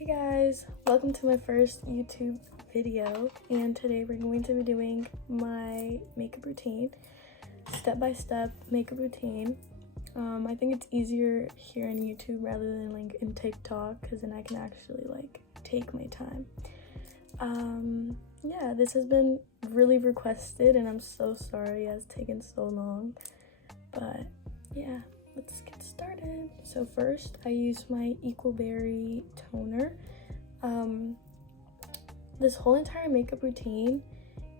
Hey guys, welcome to my first YouTube video, and today we're going to be doing my makeup routine, step-by-step makeup routine. I think it's easier here in YouTube rather than like in TikTok, because then I can actually like take my time. Yeah, this has been really requested and I'm so sorry it has taken so long, but yeah, let's get started. So first I use my Equalberry toner. This whole entire makeup routine,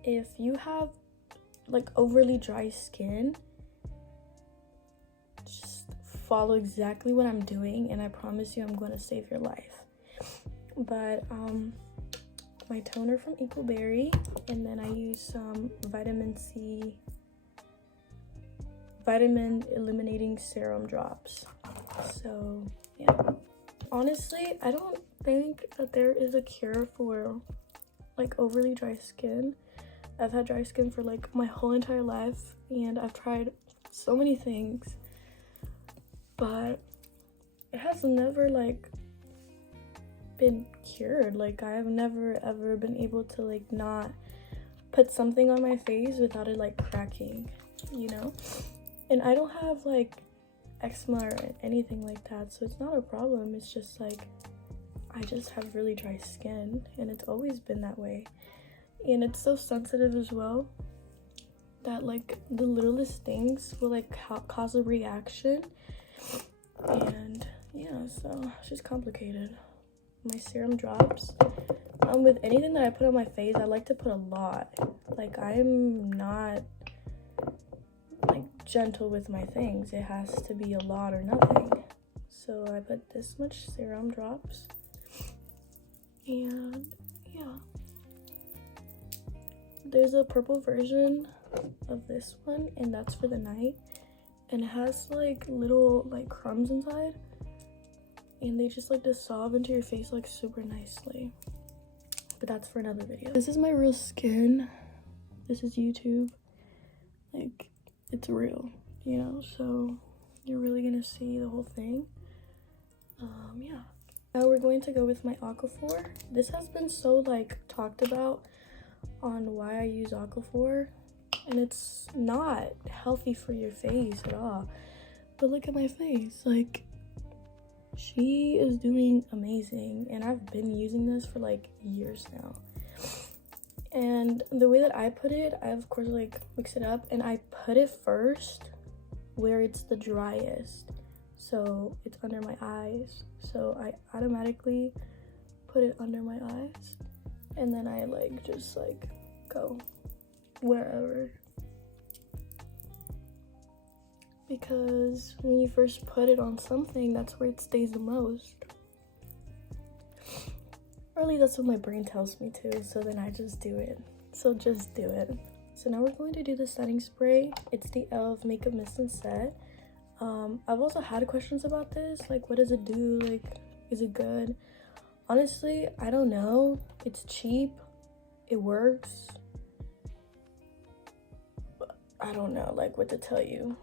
if you have like overly dry skin, just follow exactly what I'm doing and I promise you I'm going to save your life. But my toner from Equalberry, and then I use some vitamin eliminating serum drops. So yeah, honestly I don't think that there is a cure for like overly dry skin. I've had dry skin for like my whole entire life and I've tried so many things, but it has never like been cured. Like I have never ever been able to like not put something on my face without it like cracking, you know? And I don't have like eczema or anything like that, so it's not a problem. It's just like I just have really dry skin and it's always been that way, and it's so sensitive as well that like the littlest things will like cause a reaction. And yeah, so it's just complicated. My serum drops, with anything that I put on my face, I like to put a lot. Like I'm not like gentle with my things. It has to be a lot or nothing. So I put this much serum drops, and yeah, there's a purple version of this one and that's for the night, and it has like little like crumbs inside and they just like dissolve into your face like super nicely. But that's for another video. This is my real skin. This is YouTube. Like it's real, you know, so you're really gonna see the whole thing. Yeah, now we're going to go with my Aquaphor. This has been so like talked about on why I use Aquaphor, and it's not healthy for your face at all. But look at my face, like she is doing amazing, and I've been using this for like years now. And the way that I put it, I of course like mix it up and I put it first where it's the driest, so it's under my eyes. So I automatically put it under my eyes and then I like just like go wherever, because when you first put it on something, that's where it stays the most. Or at least that's what my brain tells me to, so then I just do it. So just do it. So now we're going to do the setting spray. It's the e.l.f. Makeup Mist and Set. I've also had questions about this, like what does it do, like is it good? Honestly, I don't know. It's cheap, it works. I don't know like what to tell you.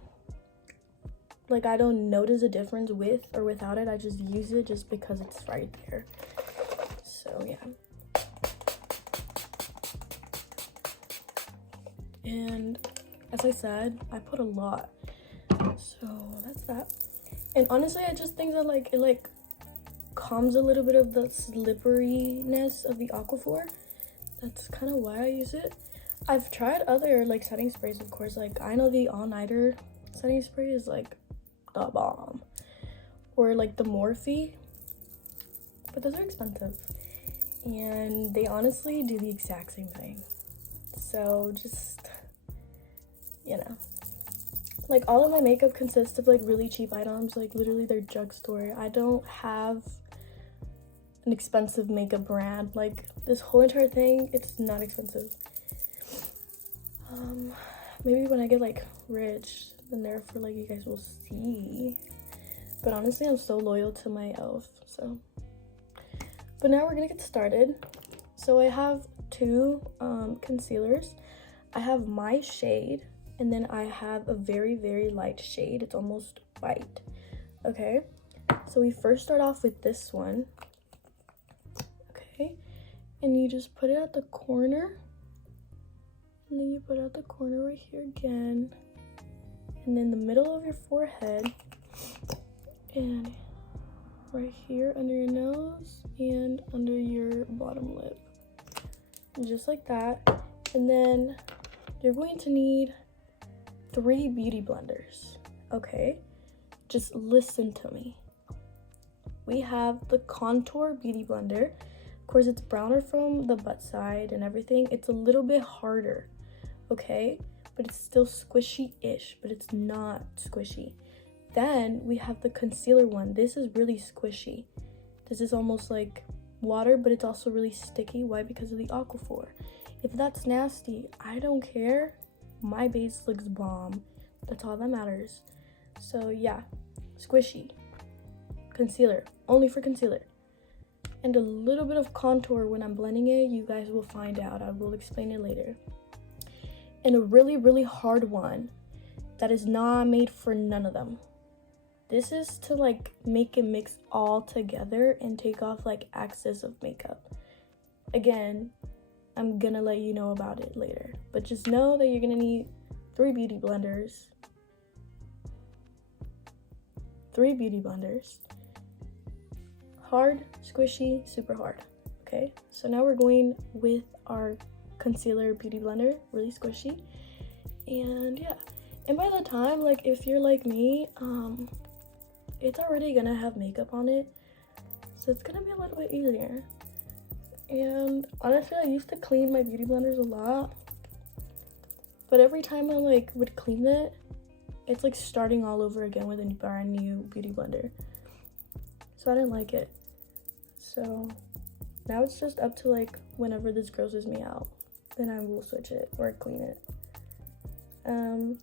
Like I don't notice a difference with or without it. I just use it just because it's right there. So yeah. And as I said, I put a lot. So that's that. And honestly, I just think that like it like calms a little bit of the slipperiness of the Aquaphor. That's kind of why I use it. I've tried other like setting sprays, of course. Like I know the All Nighter setting spray is like the bomb, or like the Morphe, but those are expensive and they honestly do the exact same thing. So just, you know, like all of my makeup consists of like really cheap items, like literally they're drugstore. I don't have an expensive makeup brand. Like this whole entire thing, it's not expensive. Maybe when I get like rich, then therefore like you guys will see. But honestly, I'm so loyal to my e.l.f. So, but now we're gonna get started. So I have two concealers. I have my shade, and then I have a very, very light shade. It's almost white. Okay, so we first start off with this one. and you just put it at the corner, and then you put it at the corner right here again, and then the middle of your forehead, and right here under your nose and under your bottom lip, just like that. And then you're going to need 3 beauty blenders. Okay, just listen to me. We have the Contour Beauty Blender. Of course, it's browner from the butt side and everything. It's a little bit harder, okay? But it's still squishy-ish, but it's not squishy. Then we have the concealer one. This is really squishy. This is almost like water, but it's also really sticky. Why? Because of the Aquaphor. If that's nasty, I don't care. My base looks bomb. That's all that matters. So yeah, squishy. Concealer, only for concealer. And a little bit of contour when I'm blending it. You guys will find out. I will explain it later. And a really, really hard one that is not made for none of them. This is to like make it mix all together and take off like excess of makeup. Again, I'm gonna let you know about it later. But just know that you're gonna need 3 beauty blenders. 3 beauty blenders. Hard, squishy, super hard. Okay, so now we're going with our concealer beauty blender, really squishy. And yeah, and by the time, like if you're like me, it's already gonna have makeup on it, so it's gonna be a little bit easier. And honestly, I used to clean my beauty blenders a lot, but every time I like would clean it, it's like starting all over again with a brand new beauty blender. So I didn't like it. So now it's just up to like whenever this grosses me out, then I will switch it or clean it.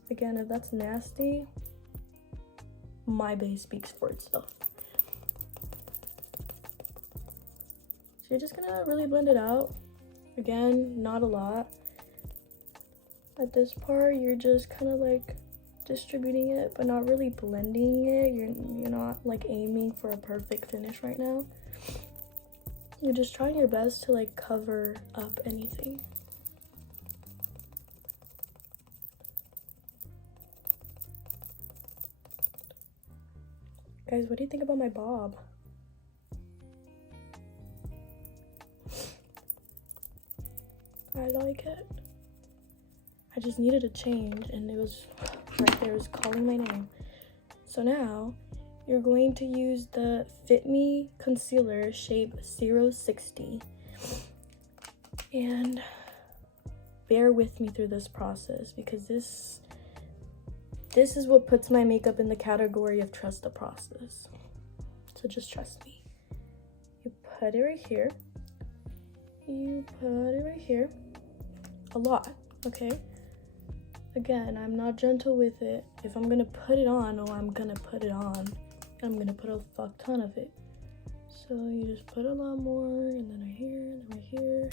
Again, if that's nasty, my base speaks for itself. So you're just gonna really blend it out. Again, not a lot. At this part, you're just kind of like distributing it, but not really blending it. You're not like aiming for a perfect finish right now. You're just trying your best to like cover up anything. Guys, what do you think about my bob? I like it. I just needed a change, and it was right there, it was calling my name. So now you're going to use the Fit Me concealer shape 060, and bear with me through this process because this is what puts my makeup in the category of trust the process. So just trust me. You put it right here. You put it right here. A lot, okay? Again, I'm not gentle with it. If I'm gonna put it on, I'm gonna put it on. I'm gonna put a fuck ton of it. So you just put a lot more, and then right here, and then right here.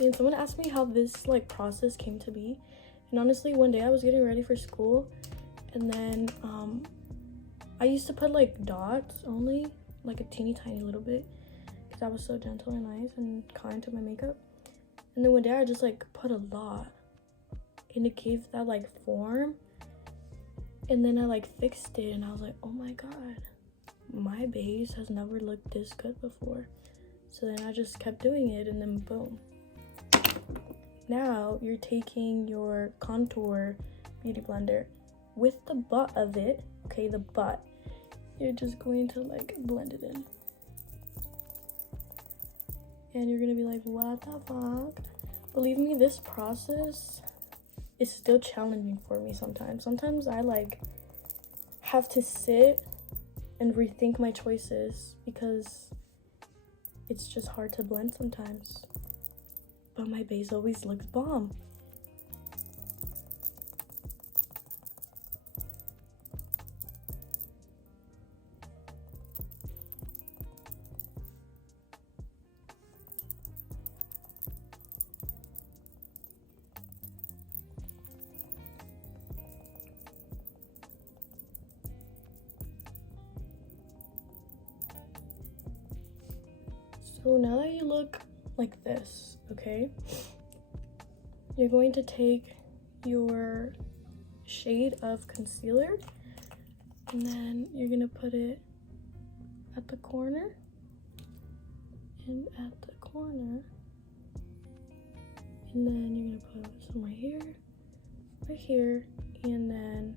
And someone asked me how this like process came to be, and honestly, one day I was getting ready for school, and then I used to put like dots only, like a teeny tiny little bit, because I was so gentle and nice and kind to my makeup. And then one day I just like put a lot, and it gave that like form. And then I like fixed it, and I was like, oh my god, my base has never looked this good before. So then I just kept doing it, and then boom. Now you're taking your contour beauty blender with the butt of it, okay, the butt. You're just going to like blend it in. And you're gonna be like, what the fuck? Believe me, this process is still challenging for me sometimes. Sometimes I like have to sit and rethink my choices because it's just hard to blend sometimes. But my base always looks bomb. So now that you look like this, okay, you're going to take your shade of concealer and then you're gonna put it at the corner and at the corner, and then you're gonna put some right here, and then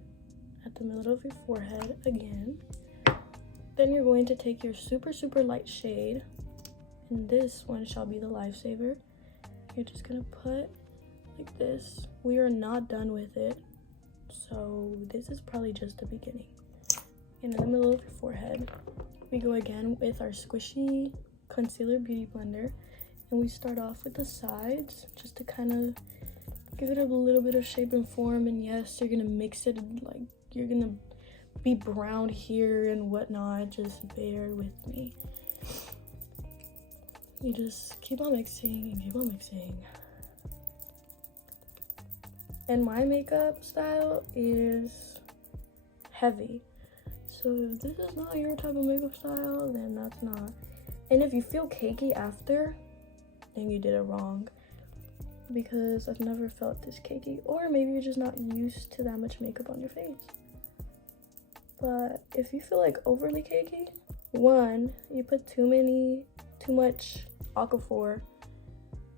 at the middle of your forehead again. Then you're going to take your super light shade, and this one shall be the Lifesaver. You're just gonna put like this. We are not done with it, so this is probably just the beginning. And in the middle of your forehead, we go again with our squishy concealer beauty blender, and we start off with the sides just to kind of give it a little bit of shape and form. And yes, you're gonna mix it, like you're gonna be brown here and whatnot, just bear with me. You just keep on mixing and keep on mixing. And my makeup style is heavy, so if this is not your type of makeup style, then that's not. And if you feel cakey after, then you did it wrong, because I've never felt this cakey. Or maybe you're just not used to that much makeup on your face. But if you feel like overly cakey, one, you put too much Aquaphor.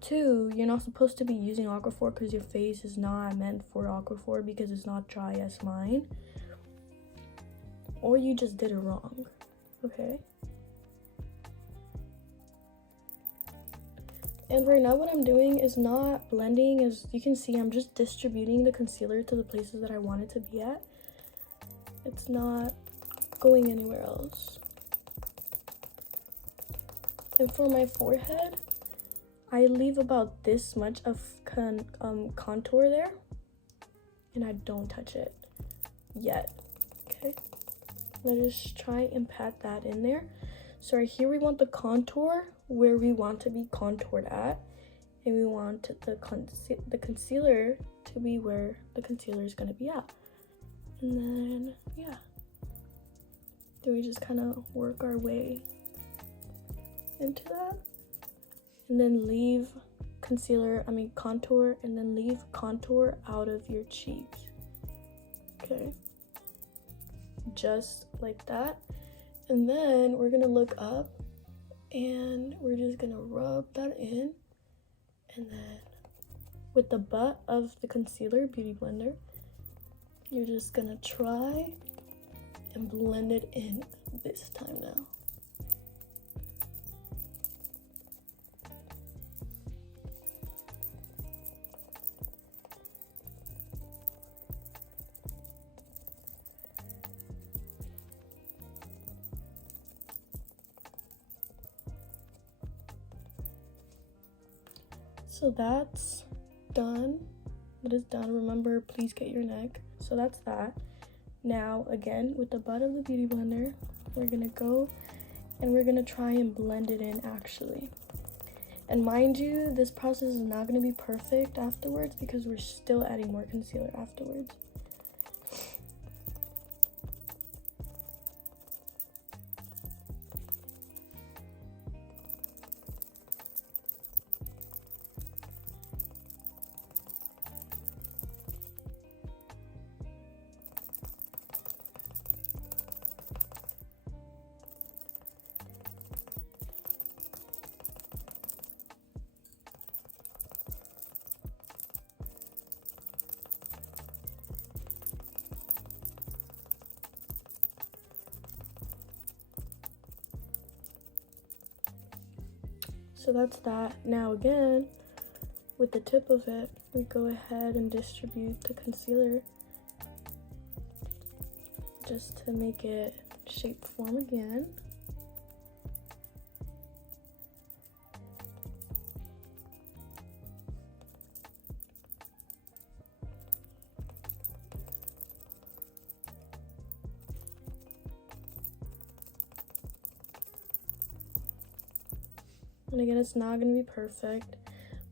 Two, you're not supposed to be using Aquaphor because your face is not meant for Aquaphor, because it's not dry as mine. Or you just did it wrong, okay? And right now what I'm doing is not blending. As you can see, I'm just distributing the concealer to the places that I want it to be at. It's not going anywhere else. And for my forehead, I leave about this much of contour there, and I don't touch it yet, okay? Let's just try and pat that in there. So right here we want the contour where we want to be contoured at, and we want the concealer to be where the concealer is going to be at. And then yeah, then we just kind of work our way into that, and then leave contour, and then leave contour out of your cheeks, okay, just like that. And then we're gonna look up and we're just gonna rub that in, and then with the butt of the concealer beauty blender, you're just gonna try and blend it in this time now. So that's done. That is done. Remember, please get your neck. So that's that. Now again, with the butt of the beauty blender, we're gonna go and we're gonna try and blend it in actually. And mind you, this process is not gonna be perfect afterwards because we're still adding more concealer afterwards. So that's that. Now again, with the tip of it, we go ahead and distribute the concealer just to make it shape form again. And again, it's not going to be perfect,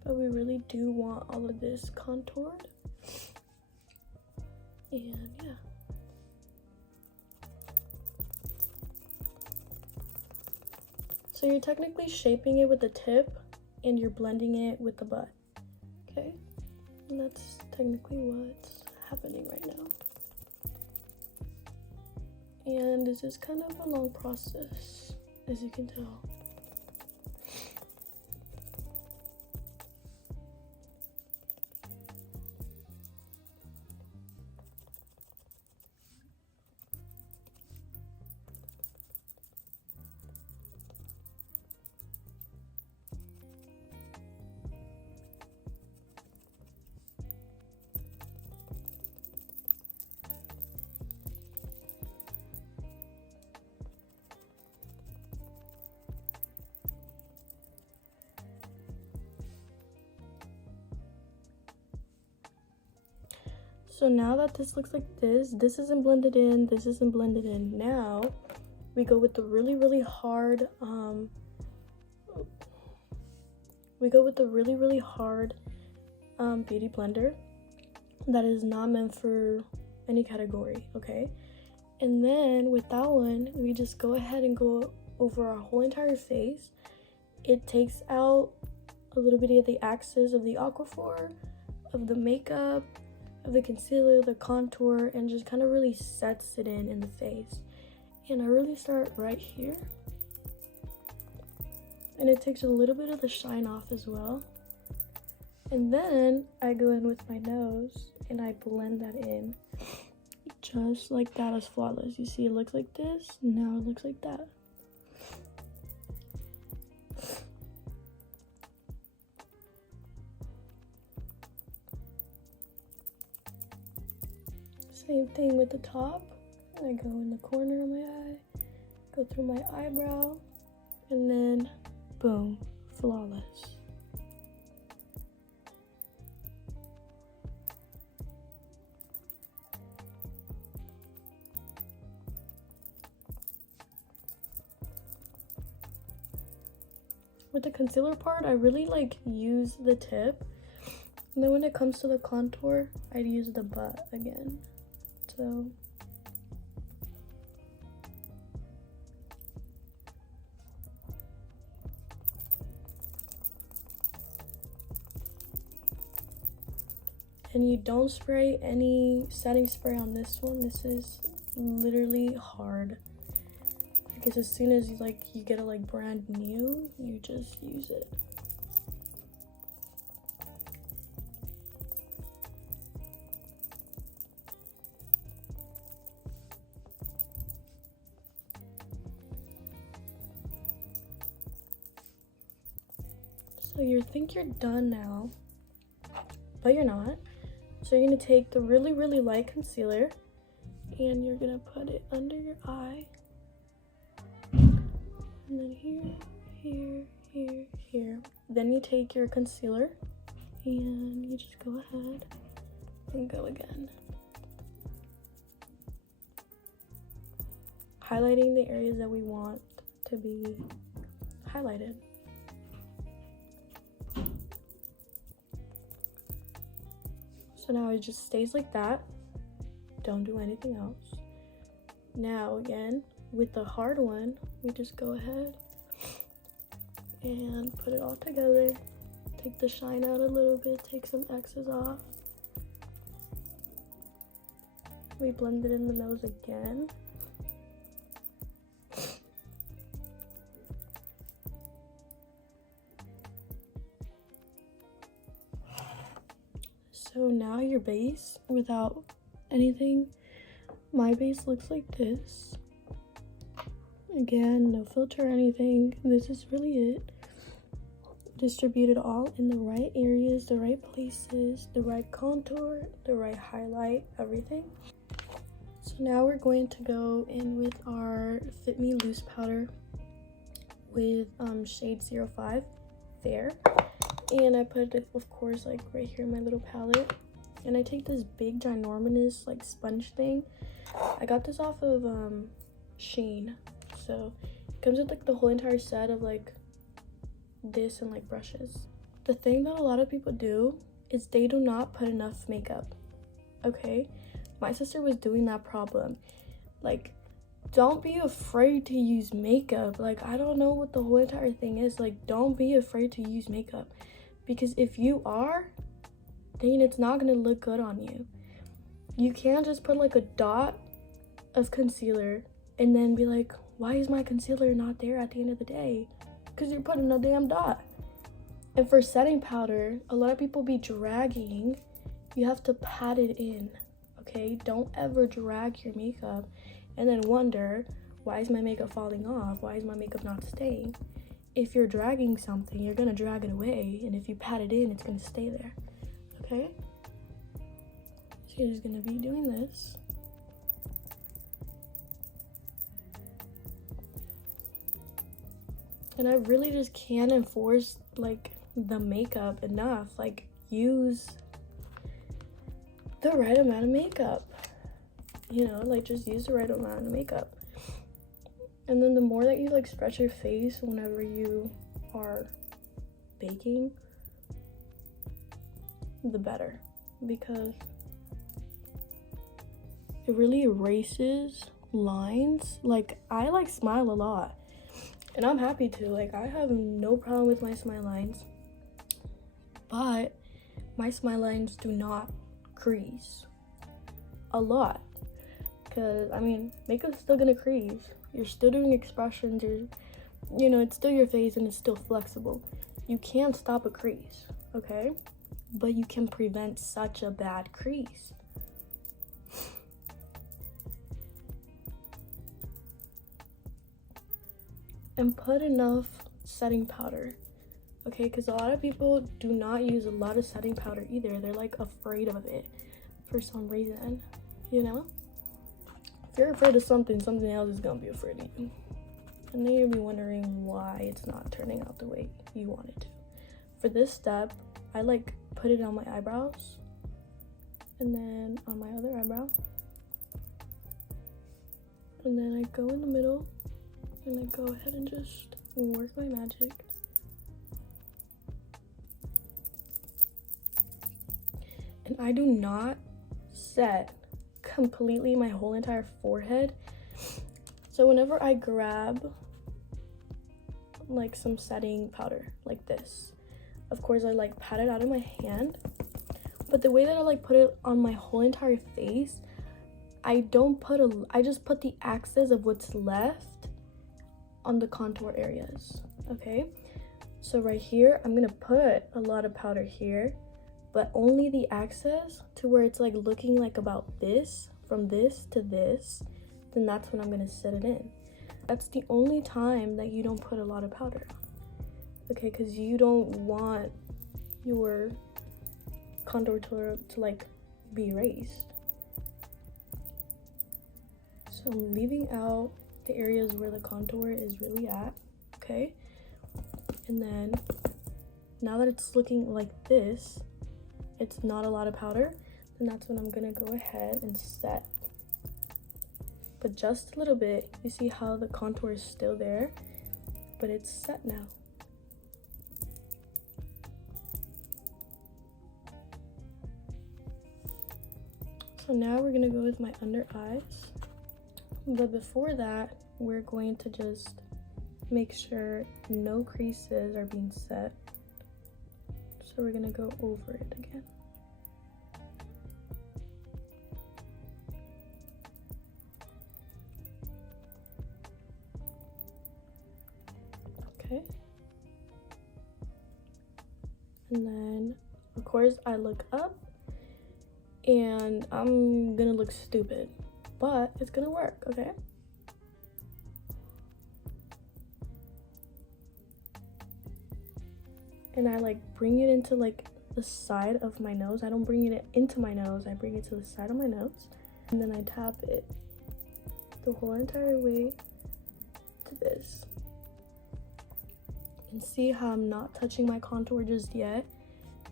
but we really do want all of this contoured. And yeah. So you're technically shaping it with the tip and you're blending it with the butt, okay? And that's technically what's happening right now. And this is kind of a long process, as you can tell. So now that this looks like this isn't blended in, this isn't blended in. Now we go with the really hard, beauty blender that is not meant for any category, okay? And then with that one, we just go ahead and go over our whole entire face. It takes out a little bit of the axis of the Aquaphor, of the makeup, of the concealer, the contour, and just kind of really sets it in the face. And I really start right here. And it takes a little bit of the shine off as well. And then I go in with my nose and I blend that in. Just like that is flawless. You see it looks like this, now it looks like that. Same thing with the top. I go in the corner of my eye, go through my eyebrow, and then boom, flawless. With the concealer part, I really use the tip, and then when it comes to the contour, I'd use the butt again. So and you don't spray any setting spray on this one. This is literally hard, because as soon as you get it brand new, you just use it. So you think you're done now, but you're not. So you're gonna take the really light concealer and you're gonna put it under your eye. And then here. Then you take your concealer and you just go ahead and go again. Highlighting the areas that we want to be highlighted. So now it just stays like that. Don't do anything else. Now again, with the hard one, we just go ahead and put it all together. Take the shine out a little bit, take some excess off. We blend it in the nose again. So now your base, without anything, my base looks like this. Again, no filter or anything. This is really it. Distribute it all in the right areas, the right places, the right contour, the right highlight, everything. So now we're going to go in with our Fit Me Loose Powder with shade 05 Fair. And I put it, of course, right here in my little palette. And I take this big ginormous sponge thing. I got this off of Shein. So it comes with the whole entire set of this and brushes. The thing that a lot of people do is they do not put enough makeup. Okay, my sister was doing that problem. don't be afraid to use makeup. Like, I don't know what the whole entire thing is. Like, don't be afraid to use makeup, because if you are, then it's not gonna look good on you. You can't just put like a dot of concealer and then be like, why is my concealer not there at the end of the day? Because you're putting a damn dot. And for setting powder, a lot of people be dragging. You have to pat it in, okay? Don't ever drag your makeup and then wonder, why is my makeup falling off? Why is my makeup not staying? If you're dragging something, you're gonna drag it away, and if you pat it in, it's gonna stay there, okay? So you're just gonna be doing this. And I really just can't enforce like the makeup enough. Like, use the right amount of makeup, you know, like just use the right amount of makeup. And then the more that you like stretch your face whenever you are baking, the better, because it really erases lines. Like, I like smile a lot, and I'm happy to. Like, I have no problem with my smile lines, but my smile lines do not crease a lot, because I mean, makeup's still gonna crease. You're still doing expressions, you know, it's still your face and it's still flexible. You can't stop a crease, okay? But you can prevent such a bad crease. And put enough setting powder, okay? Because a lot of people do not use a lot of setting powder either. They're like afraid of it for some reason, you know? If you're afraid of something, something else is gonna be afraid of you. And then you'll be wondering why it's not turning out the way you want it to. For this step, I like put it on my eyebrows and then on my other eyebrow. And then I go in the middle and I go ahead and just work my magic. And I do not set completely my whole entire forehead. So whenever I grab like some setting powder like this, of course I like pat it out of my hand, but the way that I like put it on my whole entire face, I just put the excess of what's left on the contour areas, okay? So right here, I'm gonna put a lot of powder here, but only the excess to where it's like looking like about this, from this to this, then that's when I'm gonna set it in. That's the only time that you don't put a lot of powder, okay? Because you don't want your contour to like be erased. So I'm leaving out the areas where the contour is really at, okay? And then now that it's looking like this, it's not a lot of powder, and that's when I'm gonna go ahead and set. But just a little bit. You see how the contour is still there, but it's set now. So now we're gonna go with my under eyes. But before that, we're going to just make sure no creases are being set. So we're gonna go over it again. Okay. And then, of course, I look up and I'm gonna look stupid, but it's gonna work, okay? And I like bring it into like the side of my nose. I don't bring it into my nose, I bring it to the side of my nose. And then I tap it the whole entire way to this. And see how I'm not touching my contour just yet.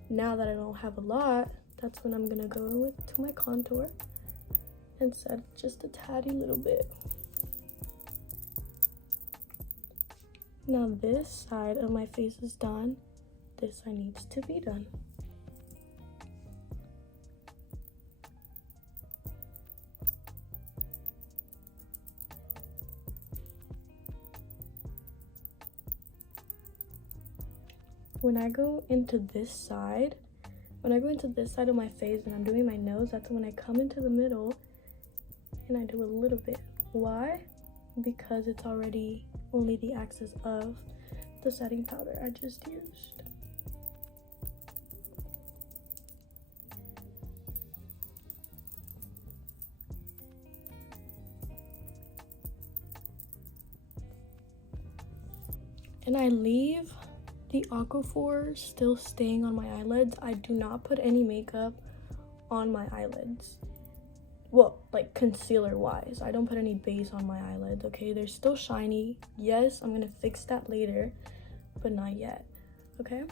Now that I don't have a lot, that's when I'm gonna go to my contour and set just a tatty little bit. Now this side of my face is done. This side needs to be done. when I go into this side, of my face and I'm doing my nose, that's when I come into the middle and I do a little bit. Why? Because it's already only the axis of the setting powder I just used. And I leave the Aquaphor still staying on my eyelids. I do not put any makeup on my eyelids. Well, like concealer wise, I don't put any base on my eyelids, okay? They're still shiny. Yes, I'm gonna fix that later, but not yet, okay?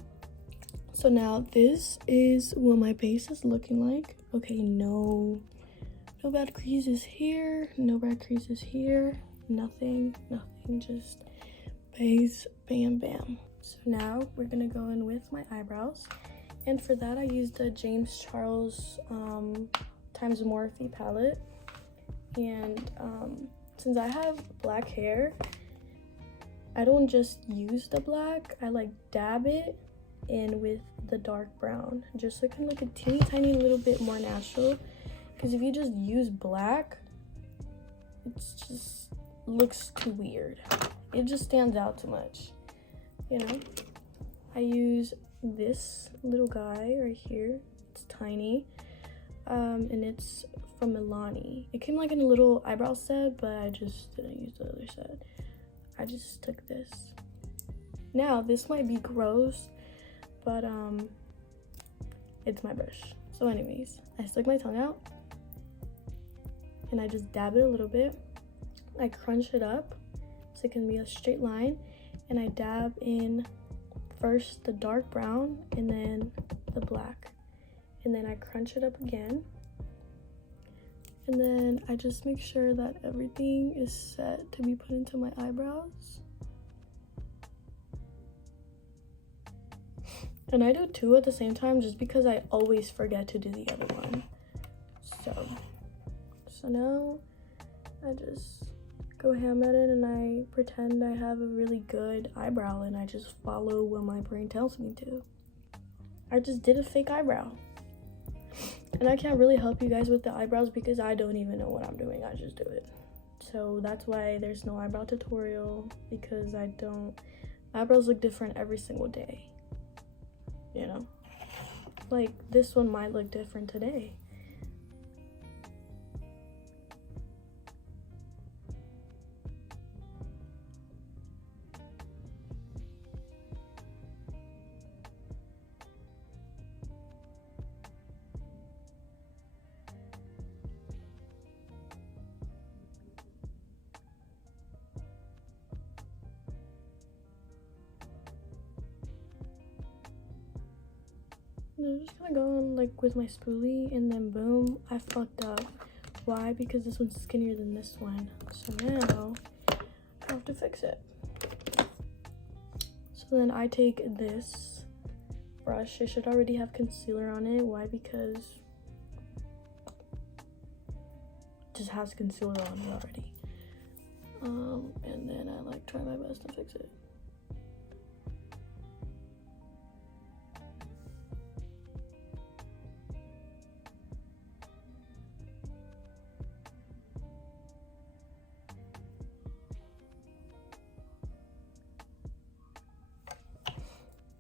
So now this is what my base is looking like. Okay, no bad creases here, no bad creases here, nothing, just base, bam, bam. So now we're gonna go in with my eyebrows. And for that, I used the James Charles times Morphe palette. And since I have black hair, I don't just use the black, I like dab it in with the dark brown, just so it can look a teeny tiny little bit more natural. Because if you just use black, it's just looks too weird. It just stands out too much, you know? I use this little guy right here. It's tiny, and it's from Milani. It came like in a little eyebrow set, but I just didn't use the other set. I just took this. Now, this might be gross, but it's my brush. So anyways, I stick my tongue out, and I just dab it a little bit. I crunch it up so it can be a straight line, and I dab in first the dark brown and then the black, and then I crunch it up again, and then I just make sure that everything is set to be put into my eyebrows. And I do two at the same time just because I always forget to do the other one. So now I just go ham at it, and I pretend I have a really good eyebrow, and I just follow what my brain tells me to. I just did a fake eyebrow. And I can't really help you guys with the eyebrows because I don't even know what I'm doing. I just do it. So that's why there's no eyebrow tutorial, because eyebrows look different every single day. You know? Like this one might look different today. I'm just gonna go on like with my spoolie, and then boom, I fucked up. Why? Because this one's skinnier than this one. So now I have to fix it. So then I take this brush. It should already have concealer on it. Why? Because it just has concealer on it already. And then I like try my best to fix it.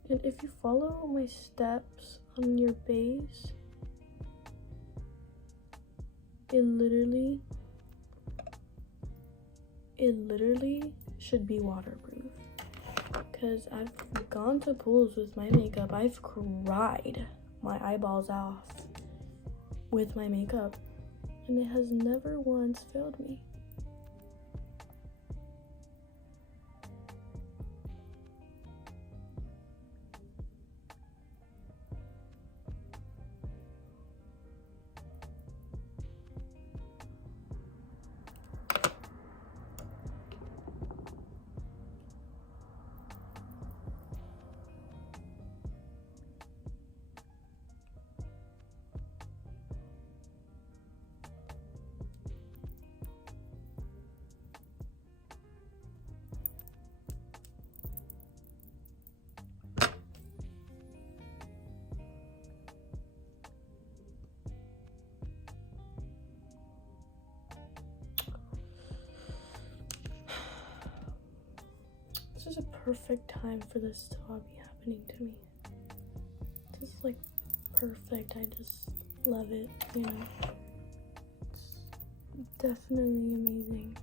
And if you follow my steps on your base, it literally should be waterproof. Because I've gone to pools with my makeup. I've cried my eyeballs off with my makeup, and it has never once failed me. perfect time for this to all be happening to me. Just like perfect. I just love it, you know. It's definitely amazing.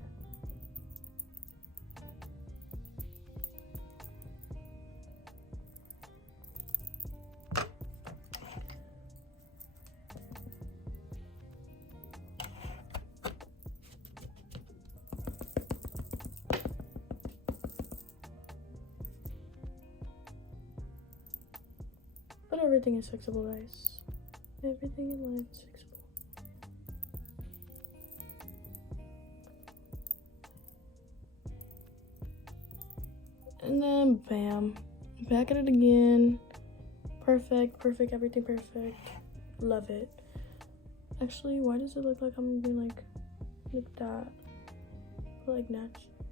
But everything is fixable, guys. Everything in life is fixable. And then bam, back at it again. Perfect, perfect, everything perfect. Love it. Actually, why does it look like I'm doing like that? But like natural.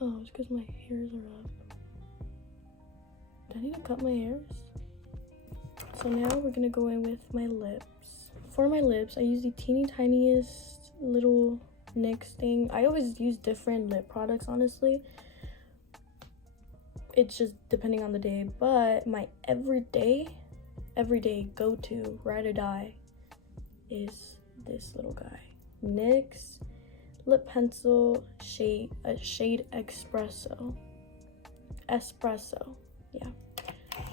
Oh, it's because my hairs are up. Do I need to cut my hairs? So now we're gonna go in with my lips. For my lips, I use the teeny tiniest little NYX thing. I always use different lip products, honestly. It's just depending on the day, but my everyday go-to, ride or die, is this little guy. NYX lip pencil shade Espresso, yeah.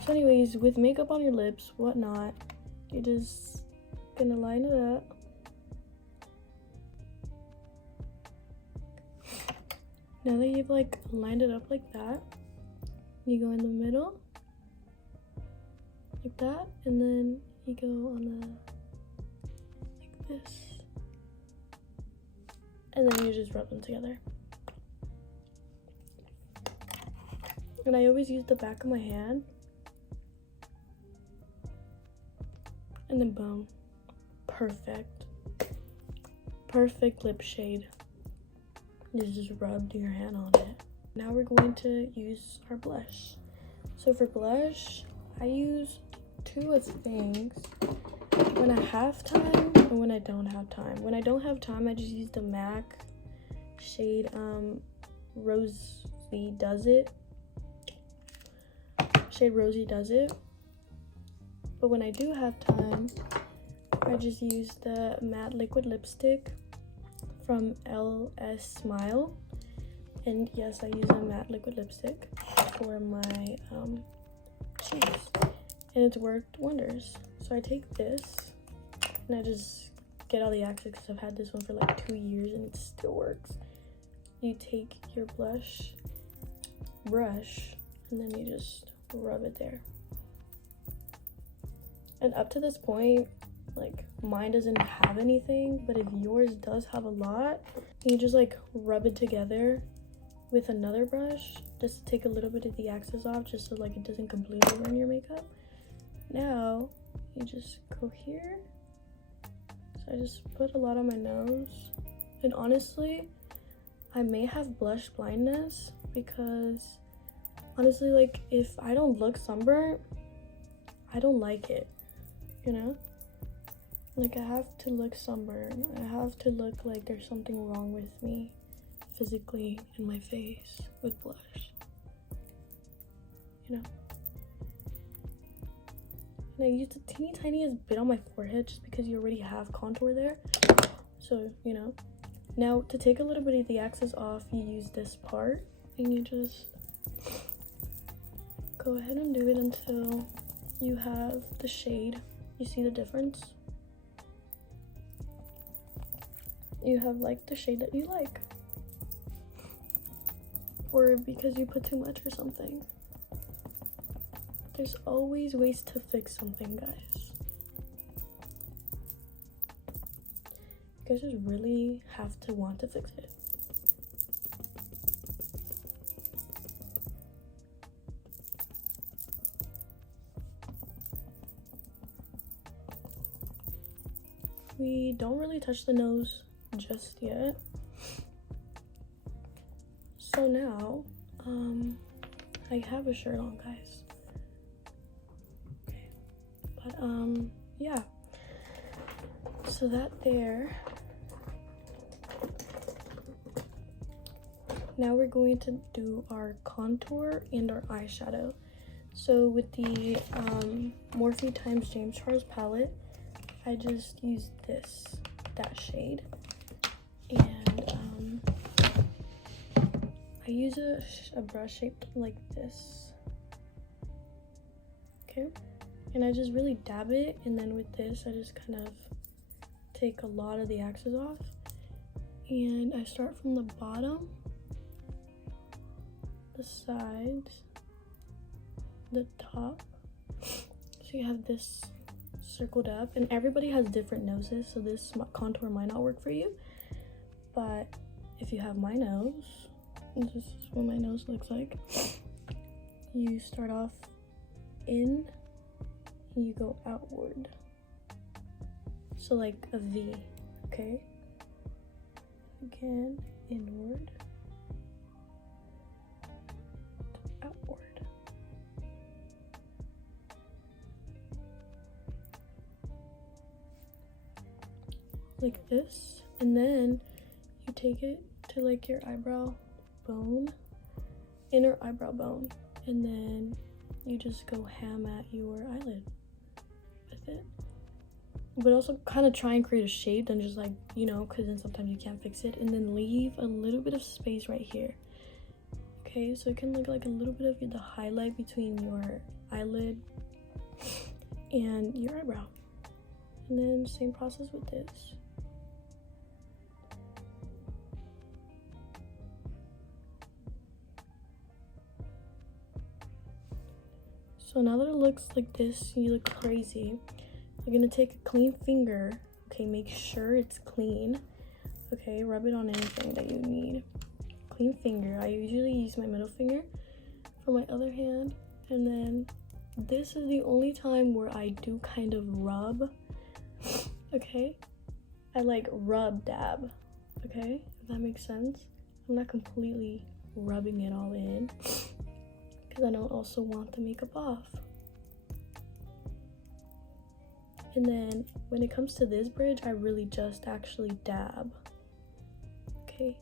So anyways, with makeup on your lips, whatnot, you're just gonna line it up. Now that you've like lined it up like that, you go in the middle, like that, and then you go on the, like this. And then you just rub them together. And I always use the back of my hand. And then boom, perfect lip shade. You just rub your hand on it. Now we're going to use our blush. So for blush, I use two of things when I have time and when I don't have time. When I don't have time, I just use the MAC shade Rosy Does It. Shade Rosy Does It. But when I do have time, I just use the matte liquid lipstick from LS Smile. And yes, I use a matte liquid lipstick for my cheeks. And it's worked wonders. So I take this and I just get all the accents because I've had this one for like 2 years and it still works. You take your blush brush and then you just rub it there. And up to this point, like mine doesn't have anything, but if yours does have a lot, you just like rub it together with another brush just to take a little bit of the excess off, just so like it doesn't completely ruin your makeup. Now you just go here. So I just put a lot on my nose, and honestly I may have blush blindness because honestly, like if I don't look sunburnt, I don't like it, you know? Like I have to look sunburned. I have to look like there's something wrong with me physically in my face with blush, you know? And I used the teeny tiniest bit on my forehead just because you already have contour there. So, you know. Now, to take a little bit of the excess off, you use this part and you just go ahead and do it until you have the shade. You see the difference? You have like the shade that you like. Or because you put too much or something. There's always ways to fix something, guys. You guys just really have to want to fix it. We don't really touch the nose just yet. So now, I have a shirt on, guys. Okay. But, yeah. So that there now we're going to do our contour and our eyeshadow. So with the Morphe times James Charles palette, I just used that shade. And I use a brush shaped like this. Okay, and I just really dab it, and then with this I just kind of take a lot of the axes off, and I start from the bottom, the sides, the top. So you have this circled up, and everybody has different noses, so this contour might not work for you, but if you have my nose, this is what my nose looks like. You start off in, and you go outward, so like a V. Okay, again, inward, outward. Like this, and then you take it to like your eyebrow bone, inner eyebrow bone, and then you just go ham at your eyelid with it. But also kind of try and create a shape, and just like, you know, because then sometimes you can't fix it, and then leave a little bit of space right here. Okay, so it can look like a little bit of the highlight between your eyelid and your eyebrow. And then same process with this. So now that it looks like this, you look crazy. You're gonna take a clean finger. Okay, make sure it's clean. Okay, rub it on anything that you need. Clean finger. I usually use my middle finger for my other hand. And then this is the only time where I do kind of rub. Okay, I like rub dab. Okay, if that makes sense. I'm not completely rubbing it all in, because I don't also want the makeup off. And then when it comes to this bridge, I really just actually dab. Okay,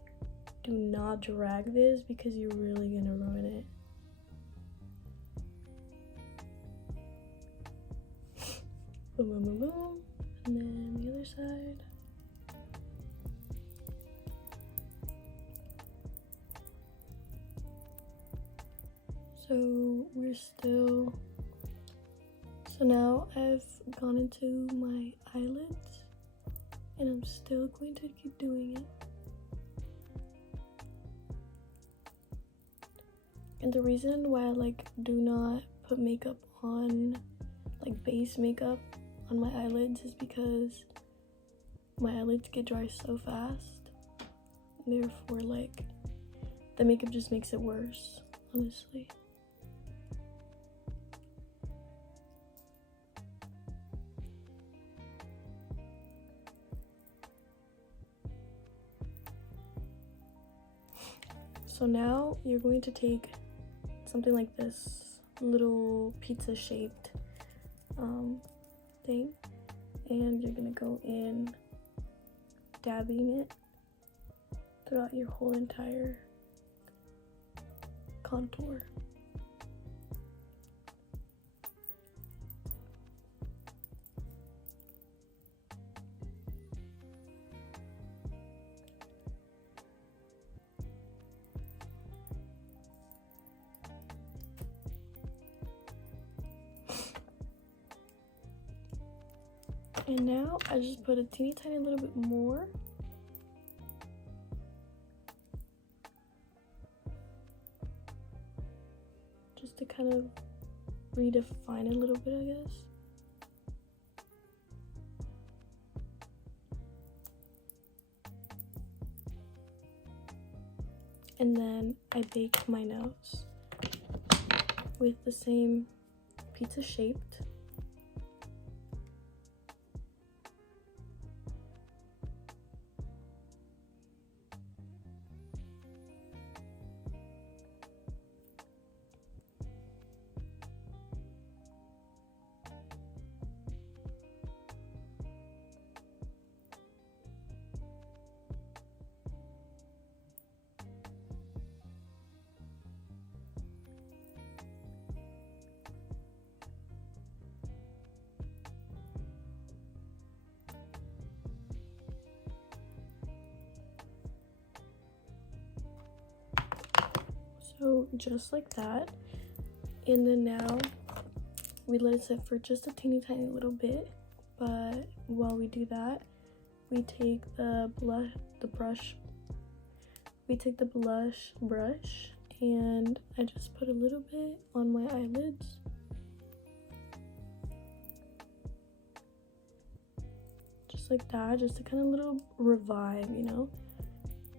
do not drag this because you're really gonna ruin it. Boom, boom, boom, boom. And then the other side. So we're still, so now I've gone into my eyelids, and I'm still going to keep doing it. And the reason why I like do not put makeup on, like base makeup on my eyelids, is because my eyelids get dry so fast. Therefore, like, the makeup just makes it worse, honestly. So now you're going to take something like this little pizza shaped thing, and you're gonna go in dabbing it throughout your whole entire contour. And now I just put a teeny tiny little bit more. Just to kind of redefine it a little bit, I guess. And then I bake my nose with the same pizza shaped. So just like that. And then now we let it sit for just a teeny tiny little bit. But while we do that, we take the blush brush and I just put a little bit on my eyelids. Just like that, just a kind of little revive, you know?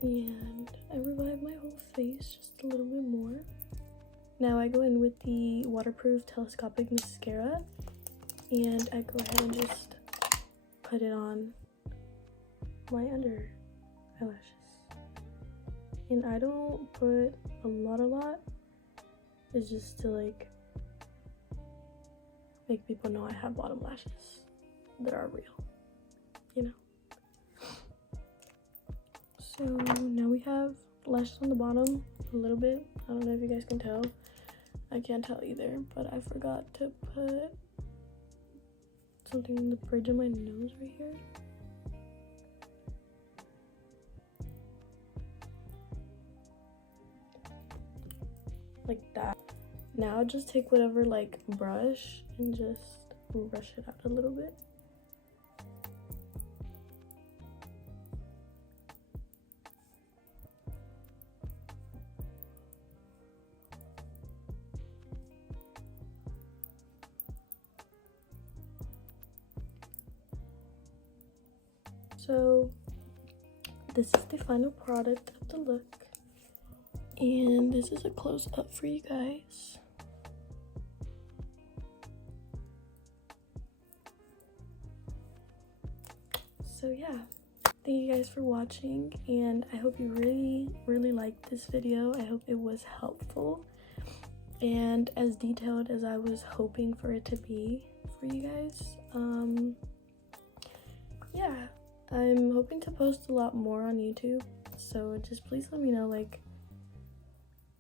And I revive my whole face just a little bit more. Now I go in with the waterproof telescopic mascara and I go ahead and just put it on my under eyelashes. And I don't put a lot. It's just to like make people know I have bottom lashes that are real, you know. So now we have lashes on the bottom a little bit. I don't know if you guys can tell. I can't tell either, but I forgot to put something in the bridge of my nose right here. Like that. Now just take whatever like brush and just brush it out a little bit. So this is the final product of the look, and this is a close-up for you guys. So yeah, thank you guys for watching, and I hope you really liked this video. I hope it was helpful and as detailed as I was hoping for it to be for you guys. Yeah, I'm hoping to post a lot more on YouTube, so just please let me know like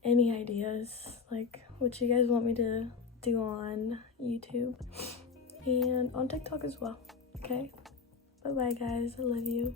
any ideas, like what you guys want me to do on YouTube and on TikTok as well. Okay, bye bye guys, I love you.